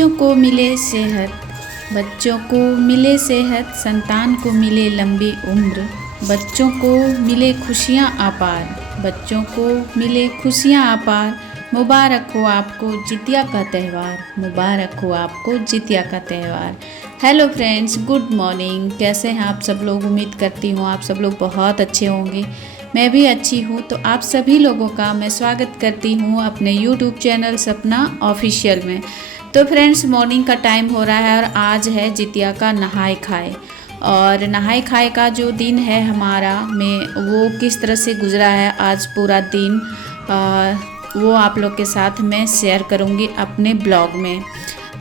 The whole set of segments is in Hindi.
बच्चों को मिले सेहत, बच्चों को मिले सेहत, संतान को मिले लंबी उम्र, बच्चों को मिले खुशियाँ अपार, बच्चों को मिले खुशियाँ अपार। मुबारक हो आपको जितिया का त्यौहार, मुबारक हो आपको जितिया का त्यौहार। Hello friends, good morning. कैसे हैं आप सब लोग? उम्मीद करती हूँ आप सब लोग बहुत अच्छे होंगे। मैं भी अच्छी हूँ। तो आप सभी लोगों का मैं स्वागत करती हूँ अपने यूट्यूब चैनल सपना ऑफिशियल में। तो फ्रेंड्स, मॉर्निंग का टाइम हो रहा है और आज है जितिया का नहाए खाए। और नहाए खाए का जो दिन है हमारा में वो किस तरह से गुजरा है आज पूरा दिन, वो आप लोग के साथ मैं शेयर करूँगी अपने ब्लॉग में।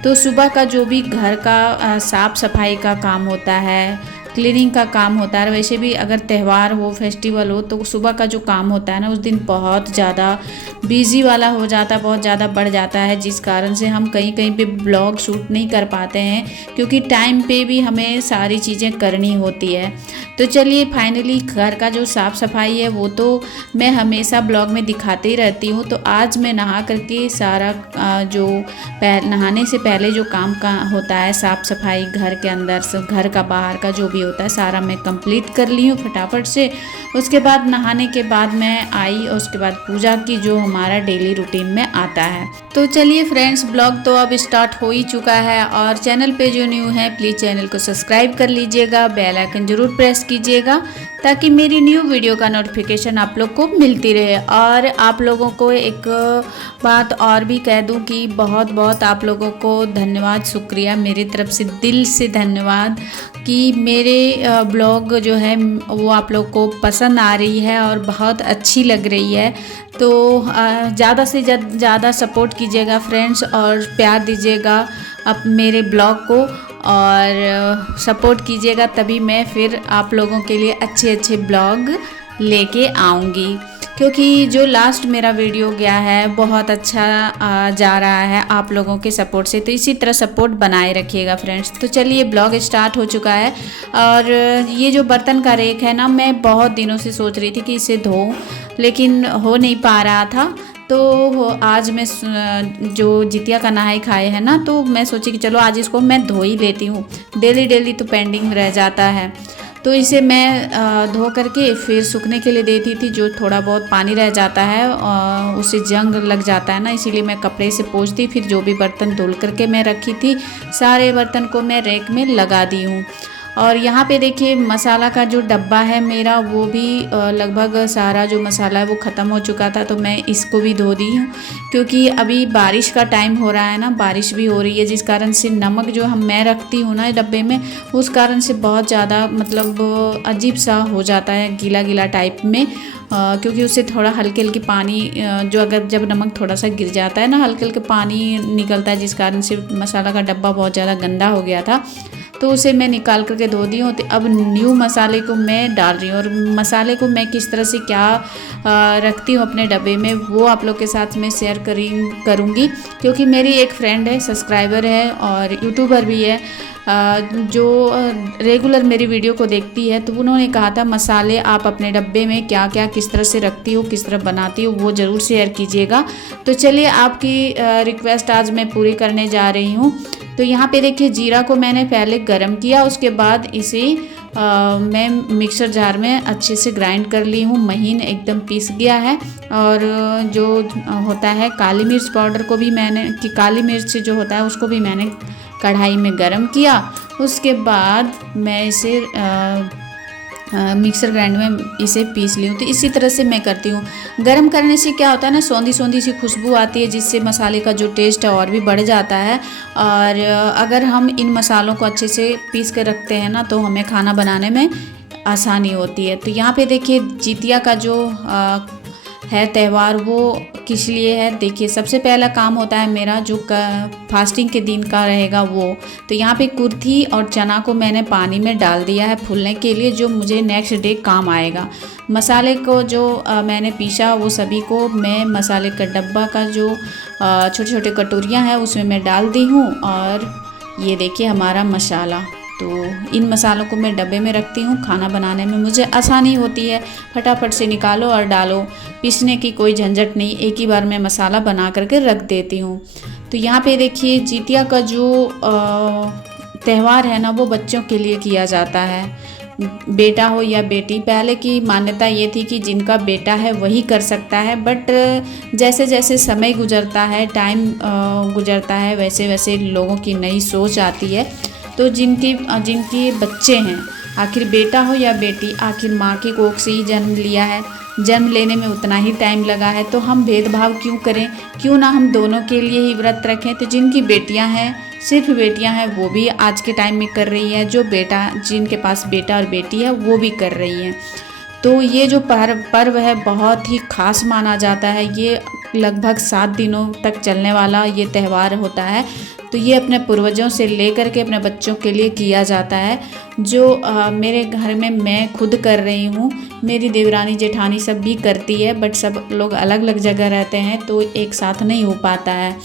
तो सुबह का जो भी घर का साफ़ सफाई का काम होता है, क्लीनिंग का काम होता है, वैसे भी अगर त्यौहार हो, फेस्टिवल हो, तो सुबह का जो काम होता है ना, उस दिन बहुत ज़्यादा बिजी वाला हो जाता है, बहुत ज़्यादा बढ़ जाता है, जिस कारण से हम कहीं कहीं पे ब्लॉग शूट नहीं कर पाते हैं, क्योंकि टाइम पे भी हमें सारी चीज़ें करनी होती है। तो चलिए, फाइनली घर का जो साफ़ सफाई है वो तो मैं हमेशा ब्लॉग में दिखाती ही रहती हूँ। तो आज मैं नहा करके सारा जो नहाने से पहले जो काम का होता है, साफ़ सफाई घर के अंदर से घर का बाहर का जो भी होता है, सारा मैं कंप्लीट कर ली हूँ फटाफट से। उसके बाद नहाने के बाद मैं आई और उसके बाद पूजा की, जो हमारा डेली रूटीन में आता है। तो चलिए फ्रेंड्स, ब्लॉग तो अब स्टार्ट हो ही चुका है और चैनल पे जो न्यू है प्लीज़ चैनल को सब्सक्राइब कर लीजिएगा, बेल आइकन जरूर प्रेस कीजिएगा ताकि मेरी न्यू वीडियो का नोटिफिकेशन आप लोग को मिलती रहे। और आप लोगों को एक बात और भी कह दूं कि बहुत बहुत आप लोगों को धन्यवाद, शुक्रिया, मेरी तरफ से दिल से धन्यवाद कि मेरे ब्लॉग जो है वो आप लोग को पसंद आ रही है और बहुत अच्छी लग रही है। तो ज़्यादा से ज़्यादा सपोर्ट कीजिएगा फ्रेंड्स और प्यार दीजिएगा अब मेरे ब्लॉग को और सपोर्ट कीजिएगा, तभी मैं फिर आप लोगों के लिए अच्छे अच्छे ब्लॉग लेके आऊँगी। क्योंकि जो लास्ट मेरा वीडियो गया है बहुत अच्छा जा रहा है आप लोगों के सपोर्ट से, तो इसी तरह सपोर्ट बनाए रखिएगा फ्रेंड्स। तो चलिए, ब्लॉग स्टार्ट हो चुका है और ये जो बर्तन का रेक है ना, मैं बहुत दिनों से सोच रही थी कि इसे धोऊं, लेकिन हो नहीं पा रहा था। तो आज मैं जो जितिया का नहाए खाए है ना, तो मैं सोची कि चलो आज इसको मैं धो ही लेती हूँ, डेली डेली तो पेंडिंग रह जाता है। तो इसे मैं धो करके फिर सूखने के लिए देती थी। जो थोड़ा बहुत पानी रह जाता है उसे जंग लग जाता है ना, इसीलिए मैं कपड़े से पोंछती। फिर जो भी बर्तन धुल करके मैं रखी थी, सारे बर्तन को मैं रैक में लगा दी हूँ। और यहाँ पे देखिए, मसाला का जो डब्बा है मेरा, वो भी लगभग सारा जो मसाला है वो ख़त्म हो चुका था, तो मैं इसको भी धो दी हूँ। क्योंकि अभी बारिश का टाइम हो रहा है ना, बारिश भी हो रही है, जिस कारण से नमक जो मैं रखती हूँ ना डब्बे में, उस कारण से बहुत ज़्यादा मतलब अजीब सा हो जाता है, गीला गीला टाइप में। क्योंकि उससे थोड़ा हल्के हल्के पानी जो अगर जब नमक थोड़ा सा गिर जाता है ना, हल्के हल्के पानी निकलता है, जिस कारण से मसाला का डब्बा बहुत ज़्यादा गंदा हो गया था। तो उसे मैं निकाल करके धो दी हूँ। तो अब न्यू मसाले को मैं डाल रही हूँ और मसाले को मैं किस तरह से क्या रखती हूँ अपने डब्बे में, वो आप लोग के साथ मैं शेयर करूँगी। क्योंकि मेरी एक फ्रेंड है, सब्सक्राइबर है और यूट्यूबर भी है, जो रेगुलर मेरी वीडियो को देखती है। तो उन्होंने कहा था मसाले आप अपने डब्बे में क्या क्या किस तरह से रखती हो, किस तरह बनाती हो, वो ज़रूर शेयर कीजिएगा। तो चलिए, आपकी रिक्वेस्ट आज मैं पूरी करने जा रही हूँ। तो यहाँ पे देखिए, जीरा को मैंने पहले गरम किया, उसके बाद इसे मैं मिक्सर जार में अच्छे से ग्राइंड कर ली हूँ, महीन एकदम पीस गया है। और जो होता है काली मिर्च पाउडर को भी मैंने काली मिर्च जो होता है उसको भी मैंने कढ़ाई में गरम किया। उसके बाद मैं इसे मिक्सर ग्राइंड में इसे पीस ली हूँ। तो इसी तरह से मैं करती हूँ। गरम करने से क्या होता है ना, सौंधी सौंधी सी खुशबू आती है, जिससे मसाले का जो टेस्ट है और भी बढ़ जाता है। और अगर हम इन मसालों को अच्छे से पीस के रखते हैं ना, तो हमें खाना बनाने में आसानी होती है। तो यहाँ पे देखिए, जितिया का जो है त्यौहार, वो किस लिए है देखिए। सबसे पहला काम होता है मेरा जो फास्टिंग के दिन का रहेगा वो। तो यहाँ पे कुर्थी और चना को मैंने पानी में डाल दिया है फूलने के लिए, जो मुझे नेक्स्ट डे काम आएगा। मसाले को जो मैंने पीसा, वो सभी को मैं मसाले का डब्बा का जो छोटे छोटे कटोरियाँ हैं उसमें मैं डाल दी हूँ। और ये देखिए हमारा मसाला तो इन मसालों को मैं डब्बे में रखती हूँ। खाना बनाने में मुझे आसानी होती है, फटाफट से निकालो और डालो, पीसने की कोई झंझट नहीं, एक ही बार मैं मसाला बना करके रख देती हूँ। तो यहाँ पे देखिए जितिया का जो त्यौहार है ना वो बच्चों के लिए किया जाता है, बेटा हो या बेटी। पहले की मान्यता ये थी कि जिनका बेटा है वही कर सकता है, बट जैसे जैसे समय गुजरता है, टाइम गुजरता है, वैसे वैसे लोगों की नई सोच आती है। तो जिनके बच्चे हैं, आखिर बेटा हो या बेटी, आखिर माँ की कोख से ही जन्म लिया है, जन्म लेने में उतना ही टाइम लगा है, तो हम भेदभाव क्यों करें, क्यों ना हम दोनों के लिए ही व्रत रखें। तो जिनकी बेटियां हैं, सिर्फ बेटियां हैं, वो भी आज के टाइम में कर रही है, जो बेटा जिनके पास बेटा और बेटी है वो भी कर रही हैं। तो ये जो पर्व है बहुत ही खास माना जाता है। ये लगभग 7 दिनों तक चलने वाला ये त्यौहार होता है। तो ये अपने पूर्वजों से लेकर के अपने बच्चों के लिए किया जाता है। जो मेरे घर में मैं खुद कर रही हूँ, मेरी देवरानी जेठानी सब भी करती है, बट सब लोग अलग अलग जगह रहते हैं तो एक साथ नहीं हो पाता है।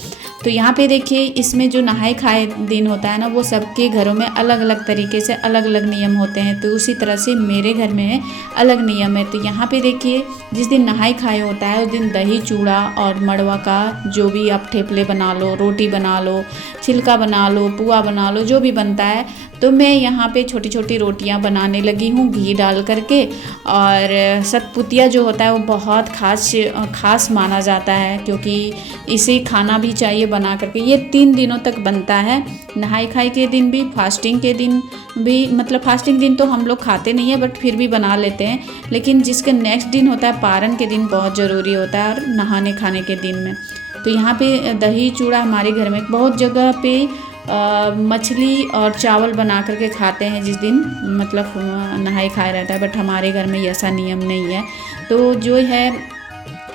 तो यहाँ पे देखिए इसमें जो नहाए खाए दिन होता है ना वो सबके घरों में अलग अलग तरीके से अलग अलग नियम होते हैं। तो उसी तरह से मेरे घर में अलग नियम है। तो यहाँ पे देखिए जिस दिन नहाए खाए होता है उस दिन दही चूड़ा और मड़वा का जो भी आप ठेपले बना लो, रोटी बना लो, छिलका बना लो, पुआ बना लो, जो भी बनता है। तो मैं यहाँ पे छोटी छोटी रोटियाँ बनाने लगी हूँ घी डाल करके। और सतपुतिया जो होता है वो बहुत खास माना जाता है, क्योंकि इसे खाना भी चाहिए बना करके। ये 3 दिनों तक बनता है, नहाई खाई के दिन भी, फास्टिंग के दिन भी। मतलब फास्टिंग दिन तो हम लोग खाते नहीं है, बट फिर भी बना लेते हैं। लेकिन जिसके नेक्स्ट दिन होता है पारण के दिन बहुत ज़रूरी होता है, और नहाने खाने के दिन में। तो यहाँ पे दही चूड़ा हमारे घर में बहुत जगह पे मछली और चावल बना करके खाते हैं जिस दिन मतलब नहाई खाया रहता है, बट हमारे घर में ऐसा नियम नहीं है। तो जो है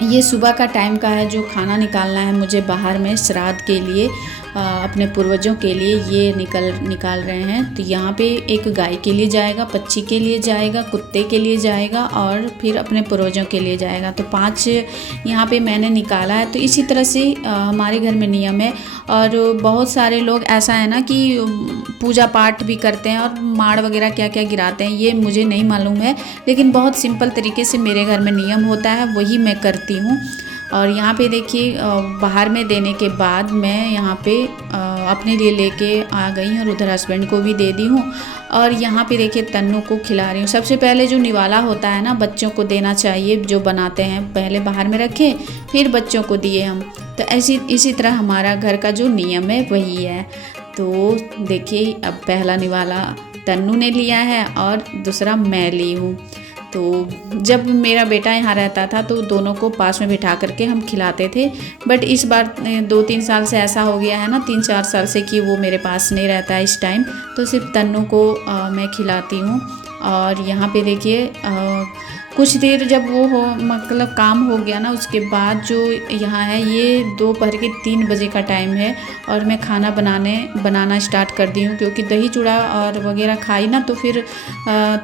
ये सुबह का टाइम का है, जो खाना निकालना है मुझे बाहर में श्राद्ध के लिए, अपने पूर्वजों के लिए ये निकाल रहे हैं। तो यहाँ पे एक गाय के लिए जाएगा, पक्षी के लिए जाएगा, कुत्ते के लिए जाएगा और फिर अपने पूर्वजों के लिए जाएगा। तो 5 यहाँ पे मैंने निकाला है। तो इसी तरह से हमारे घर में नियम है। और बहुत सारे लोग ऐसा है ना कि पूजा पाठ भी करते हैं और माड़ वगैरह क्या क्या गिराते हैं, ये मुझे नहीं मालूम है, लेकिन बहुत सिंपल तरीके से मेरे घर में नियम होता है, वही मैं करती हूँ। और यहाँ पे देखिए बाहर में देने के बाद मैं यहाँ पे अपने लिए लेके आ गई और उधर हस्बैंड को भी दे दी हूँ। और यहाँ पे देखिए तन्नू को खिला रही हूँ। सबसे पहले जो निवाला होता है ना बच्चों को देना चाहिए, जो बनाते हैं पहले बाहर में रखे फिर बच्चों को दिए हम। तो इसी तरह हमारा घर का जो नियम है वही है। तो देखिए अब पहला निवाला तन्नू ने लिया है और दूसरा मैं ली हूँ। तो जब मेरा बेटा यहाँ रहता था तो दोनों को पास में बिठा करके हम खिलाते थे, बट इस बार 2-3 साल से ऐसा हो गया है ना, 3-4 साल से कि वो मेरे पास नहीं रहता है इस टाइम, तो सिर्फ तन्नू को मैं खिलाती हूँ। और यहाँ पे देखिए कुछ देर जब वो हो मतलब काम हो गया ना, उसके बाद जो यहाँ है ये दोपहर के 3 बजे का टाइम है और मैं खाना बनाना स्टार्ट कर दी हूँ। क्योंकि दही चूड़ा और वगैरह खाई ना तो फिर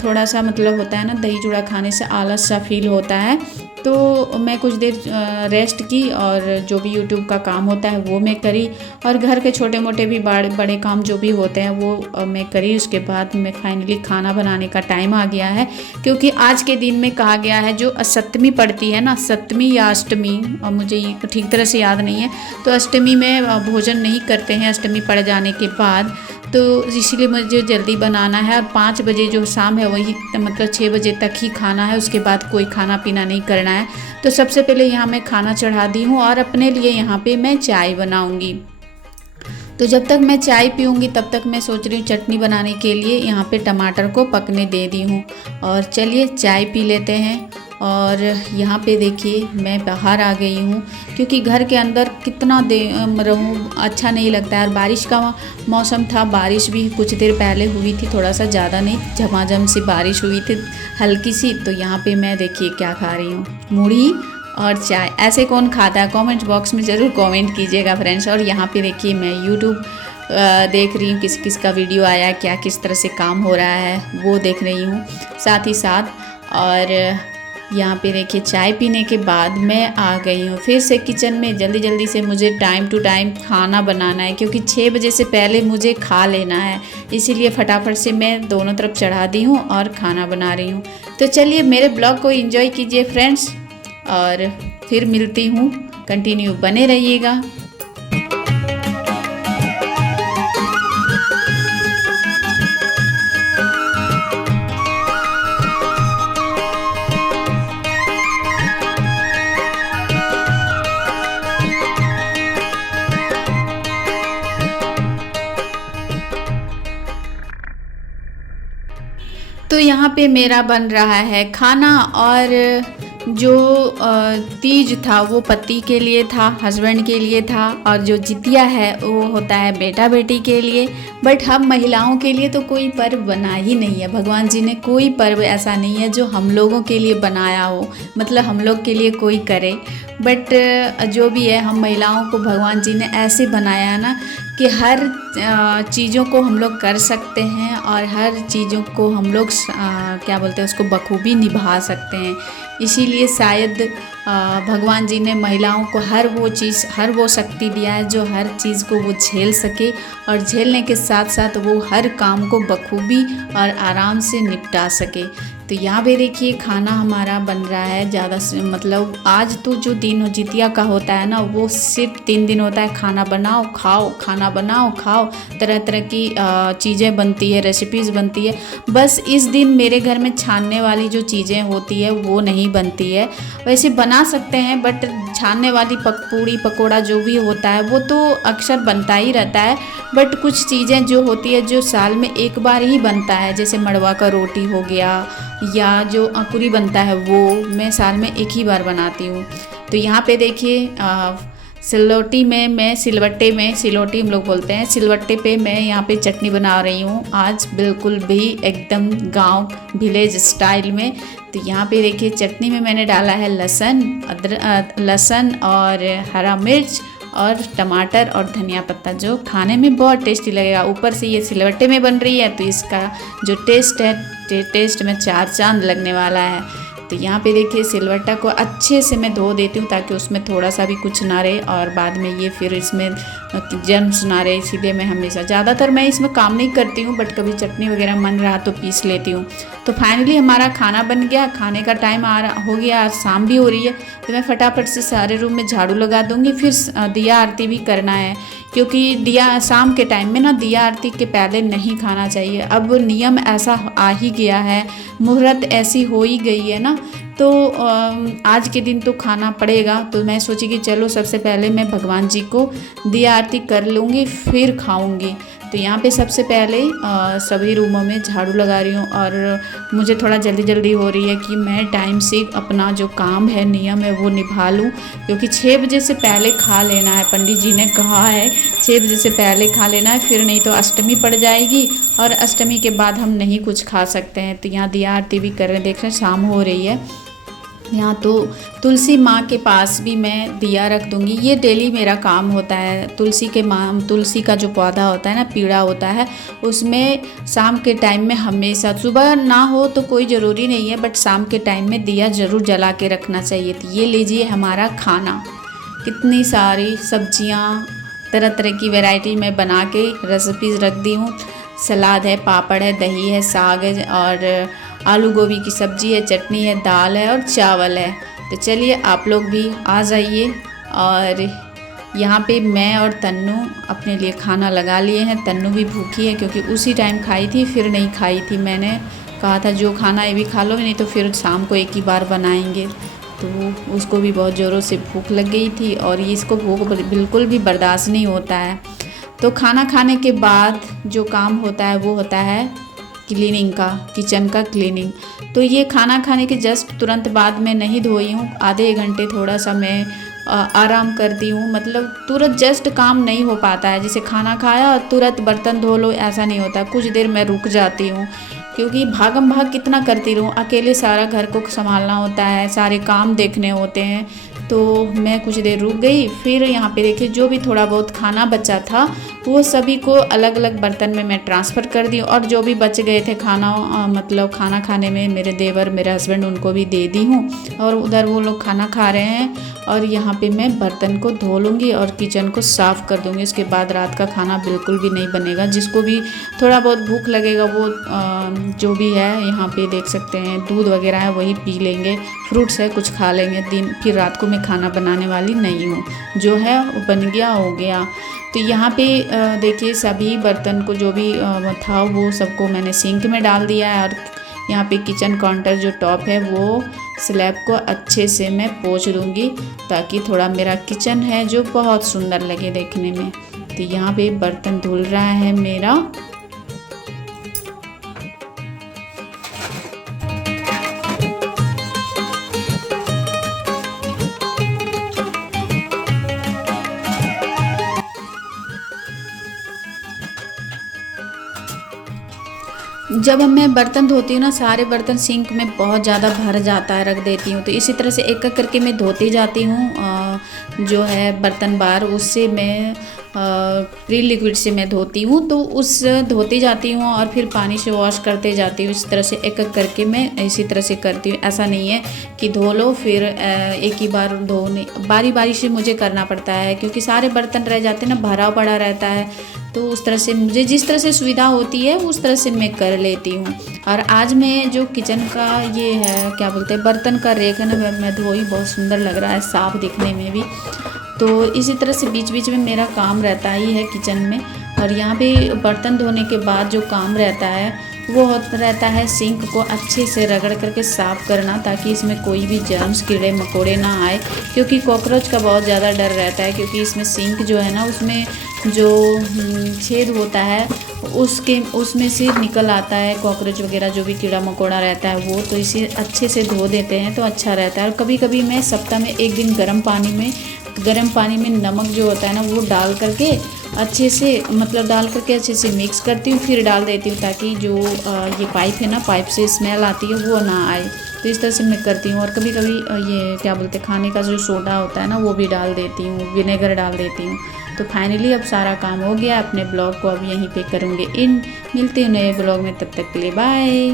थोड़ा सा मतलब होता है ना, दही चूड़ा खाने से आलस सा फील होता है। तो मैं कुछ देर रेस्ट की और जो भी यूट्यूब का काम होता है वो मैं करी, और घर के छोटे मोटे भी बड़े काम जो भी होते हैं वो मैं करी। उसके बाद मैं फाइनली खाना बनाने का टाइम आ गया है। क्योंकि आज के दिन में कहा गया है जो सप्तमी पड़ती है ना, सप्तमी या अष्टमी, और मुझे ये ठीक तरह से याद नहीं है, तो अष्टमी में भोजन नहीं करते हैं अष्टमी पड़ जाने के बाद। तो इसीलिए मुझे जल्दी बनाना है, और 5 बजे जो शाम है वही मतलब 6 बजे तक ही खाना है, उसके बाद कोई खाना पीना नहीं करना है। तो सबसे पहले यहाँ मैं खाना चढ़ा दी हूँ और अपने लिए यहाँ पे मैं चाय बनाऊँगी। तो जब तक मैं चाय पीऊँगी तब तक मैं सोच रही हूँ चटनी बनाने के लिए यहाँ पे टमाटर को पकने दे दी हूँ। और चलिए चाय पी लेते हैं। और यहाँ पे देखिए मैं बाहर आ गई हूँ, क्योंकि घर के अंदर कितना रहूँ अच्छा नहीं लगता है। और बारिश का मौसम था, बारिश भी कुछ देर पहले हुई थी, थोड़ा सा ज़्यादा नहीं, झमाझम सी बारिश हुई थी हल्की सी। तो यहाँ पे मैं देखिए क्या खा रही हूँ, मूढ़ी और चाय। ऐसे कौन खाता है, कमेंट बॉक्स में ज़रूर कमेंट कीजिएगा फ्रेंड्स। और यहाँ पे देखिए मैं यूट्यूब देख रही हूँ, किस किस का वीडियो आया, क्या किस तरह से काम हो रहा है वो देख रही हूँ साथ ही साथ। और यहाँ पे देखिए चाय पीने के बाद मैं आ गई हूँ फिर से किचन में। जल्दी जल्दी से मुझे टाइम टू टाइम खाना बनाना है क्योंकि 6 बजे से पहले मुझे खा लेना है, इसीलिए फटाफट से मैं दोनों तरफ चढ़ा दी हूँ और खाना बना रही हूँ। तो चलिए मेरे ब्लॉग को एंजॉय कीजिए फ्रेंड्स, और फिर मिलती हूँ, कंटिन्यू बने रहिएगा। तो यहाँ पे मेरा बन रहा है खाना, और जो तीज था वो पति के लिए था, हस्बैंड के लिए था, और जो जितिया है वो होता है बेटा बेटी के लिए। बट हम महिलाओं के लिए तो कोई पर्व बना ही नहीं है। भगवान जी ने कोई पर्व ऐसा नहीं है जो हम लोगों के लिए बनाया हो, मतलब हम लोग के लिए कोई करे। बट जो भी है, हम महिलाओं को भगवान जी ने ऐसे बनाया है ना कि हर चीज़ों को हम लोग कर सकते हैं, और हर चीज़ों को हम लोग क्या बोलते हैं उसको बखूबी निभा सकते हैं। इसीलिए शायद भगवान जी ने महिलाओं को हर वो चीज़, हर वो शक्ति दिया है जो हर चीज़ को वो झेल सके, और झेलने के साथ साथ वो हर काम को बखूबी और आराम से निपटा सके। तो यहाँ पे देखिए खाना हमारा बन रहा है ज़्यादा से, मतलब आज तो जो दिन जितिया का होता है ना, वो सिर्फ 3 दिन होता है। खाना बनाओ खाओ, खाना बनाओ खाओ, तरह तरह की चीज़ें बनती है, रेसिपीज़ बनती है। बस इस दिन मेरे घर में छानने वाली जो चीज़ें होती है वो नहीं बनती है। वैसे बना सकते हैं बट छानने वाली पूड़ी पकोड़ा जो भी होता है वो तो अक्सर बनता ही रहता है। बट कुछ चीज़ें जो होती है जो साल में एक बार ही बनता है, जैसे मड़वा का रोटी हो गया, या जो अंकुरी बनता है वो मैं साल में एक ही बार बनाती हूँ। तो यहाँ पे देखिए सिलौटी में, मैं सिलवट्टे में, सिलौटी हम लोग बोलते हैं, सिलवट्टे पे मैं यहाँ पे चटनी बना रही हूँ आज, बिल्कुल भी एकदम गांव विलेज स्टाइल में। तो यहाँ पे देखिए चटनी में मैंने डाला है लहसुन, लहसुन और हरा मिर्च और टमाटर और धनिया पत्ता, जो खाने में बहुत टेस्टी लगेगा। ऊपर से ये सिलवट्टे में बन रही है तो इसका जो टेस्ट है, टेस्ट में 4 चांद लगने वाला है। तो यहाँ पे देखिए सिलवट्टा को अच्छे से मैं धो देती हूँ ताकि उसमें थोड़ा सा भी कुछ ना रहे, और बाद में ये फिर इसमें जर्म्स ना रहे, इसीलिए मैं हमेशा, ज़्यादातर मैं इसमें काम नहीं करती हूँ, बट कभी चटनी वगैरह मन रहा तो पीस लेती हूँ। तो फाइनली हमारा खाना बन गया, खाने का टाइम हो गया, आज शाम भी हो रही है। तो मैं फटाफट से सारे रूम में झाड़ू लगा दूँगी, फिर दिया आरती भी करना है, क्योंकि दिया शाम के टाइम में ना दिया आरती के पहले नहीं खाना चाहिए। अब नियम ऐसा आ ही गया है, मुहूर्त ऐसी हो ही गई है ना, तो आज के दिन तो खाना पड़ेगा। तो मैं सोची कि चलो सबसे पहले मैं भगवान जी को दिया आरती कर लूँगी फिर खाऊँगी। तो यहाँ पे सबसे पहले सभी रूमों में झाड़ू लगा रही हूँ, और मुझे थोड़ा जल्दी जल्दी हो रही है कि मैं टाइम से अपना जो काम है, नियम है वो निभा लूँ, क्योंकि 6 बजे से पहले खा लेना है। पंडित जी ने कहा है 6 बजे से पहले खा लेना है, फिर नहीं तो अष्टमी पड़ जाएगी, और अष्टमी के बाद हम नहीं कुछ खा सकते हैं। तो यहाँ दिया आरती भी कर रहे हैं, देख रहे हैं शाम हो रही है। यहाँ तो तुलसी माँ के पास भी मैं दिया रख दूँगी, ये डेली मेरा काम होता है। तुलसी का जो पौधा होता है ना, पीड़ा होता है, उसमें शाम के टाइम में हमेशा, सुबह ना हो तो कोई ज़रूरी नहीं है, बट शाम के टाइम में दिया ज़रूर जला के रखना चाहिए। तो ये लीजिए हमारा खाना, कितनी सारी सब्जियाँ, तरह तरह की वैरायटी मैं बना के रेसिपीज़ रख दी हूँ। सलाद है, पापड़ है, दही है, साग है, और आलू गोभी की सब्ज़ी है, चटनी है, दाल है और चावल है। तो चलिए आप लोग भी आ जाइए। और यहाँ पे मैं और तन्नू अपने लिए खाना लगा लिए हैं। तन्नू भी भूखी है क्योंकि उसी टाइम खाई थी, फिर नहीं खाई थी। मैंने कहा था जो खाना ये भी खा लो, नहीं तो फिर शाम को एक ही बार बनाएंगे। तो उसको भी बहुत ज़ोरों से भूख लग गई थी, और ये इसको भूख बिल्कुल भी बर्दाश्त नहीं होता है। तो खाना खाने के बाद जो काम होता है वो होता है क्लीनिंग का, किचन का क्लीनिंग। तो ये खाना खाने के जस्ट तुरंत बाद मैं नहीं धोई हूँ, आधे 1 घंटे थोड़ा सा मैं आराम करती हूँ। मतलब तुरंत जस्ट काम नहीं हो पाता है, जैसे खाना खाया और तुरंत बर्तन धो लो, ऐसा नहीं होता। कुछ देर मैं रुक जाती हूँ, क्योंकि भागम भाग कितना करती रहूँ, अकेले सारा घर को संभालना होता है, सारे काम देखने होते हैं। तो मैं कुछ देर रुक गई। फिर यहाँ पे देखिए जो भी थोड़ा बहुत खाना बचा था वो सभी को अलग अलग बर्तन में मैं ट्रांसफ़र कर दी, और जो भी बच गए थे खाना मतलब खाना खाने में मेरे देवर मेरे हस्बैंड उनको भी दे दी हूँ। और उधर वो लोग खाना खा रहे हैं और यहाँ पे मैं बर्तन को धो लूँगी और किचन को साफ़ कर दूँगी। उसके बाद रात का खाना बिल्कुल भी नहीं बनेगा। जिसको भी थोड़ा बहुत भूख लगेगा वो जो भी है यहाँ पे देख सकते हैं दूध वगैरह है वही पी लेंगे, फ्रूट्स है कुछ खा लेंगे। दिन फिर रात को मैं खाना बनाने वाली नहीं हूँ, जो है वो बन गया हो गया। तो यहाँ पे देखिए सभी बर्तन को जो भी था वो सबको मैंने सिंक में डाल दिया है। और यहाँ पे किचन काउंटर जो टॉप है वो स्लैब को अच्छे से मैं पोंछ दूँगी ताकि थोड़ा मेरा किचन है जो बहुत सुंदर लगे देखने में। तो यहाँ पे बर्तन धुल रहा है मेरा। जब मैं बर्तन धोती हूँ ना सारे बर्तन सिंक में बहुत ज़्यादा भर जाता है, रख देती हूँ। तो इसी तरह से एक एक करके मैं धोती जाती हूँ। जो है बर्तन बार उससे मैं प्री लिक्विड से मैं धोती हूँ, तो उस धोती जाती हूँ और फिर पानी से वॉश करते जाती हूँ। इस तरह से एक एक करके मैं इसी तरह से करती हूँ। ऐसा नहीं है कि धो लो फिर एक ही बार धोने, बारी बारी से मुझे करना पड़ता है क्योंकि सारे बर्तन रह जाते हैं ना, भरा पड़ा रहता है। तो उस तरह से मुझे जिस तरह से सुविधा होती है उस तरह से मैं कर लेती हूँ। और आज मैं जो किचन का ये है क्या बोलते हैं बर्तन का रेक है ना, मैं धोई बहुत सुंदर लग रहा है, साफ़ दिखने में भी। तो इसी तरह से बीच बीच में मेरा काम रहता ही है किचन में। और यहाँ पे बर्तन धोने के बाद जो काम रहता है वो रहता है सिंक को अच्छे से रगड़ करके साफ़ करना ताकि इसमें कोई भी जर्म्स कीड़े मकोड़े ना आए, क्योंकि कॉकरोच का बहुत ज़्यादा डर रहता है। क्योंकि इसमें सिंक जो है ना उसमें जो छेद होता है उसमें से निकल आता है कॉकरोच वगैरह जो भी कीड़ा मकोड़ा रहता है वो। तो इसे अच्छे से धो देते हैं तो अच्छा रहता है। और कभी कभी मैं सप्ताह में एक दिन गर्म पानी में नमक जो होता है ना वो डाल करके अच्छे से अच्छे से मिक्स करती हूँ, फिर डाल देती हूँ ताकि जो ये पाइप है ना, पाइप से स्मेल आती है वो ना आए। तो इस तरह से मैं करती हूँ। और कभी कभी ये क्या बोलते हैं खाने का जो सोडा होता है ना वो भी डाल देती हूँ, विनेगर डाल देती हूँ। तो फाइनली अब सारा काम हो गया। अपने ब्लॉग को अब यहीं पे करूँगी मिलती हूँ नए ब्लॉग में, तब तक के लिए बाय।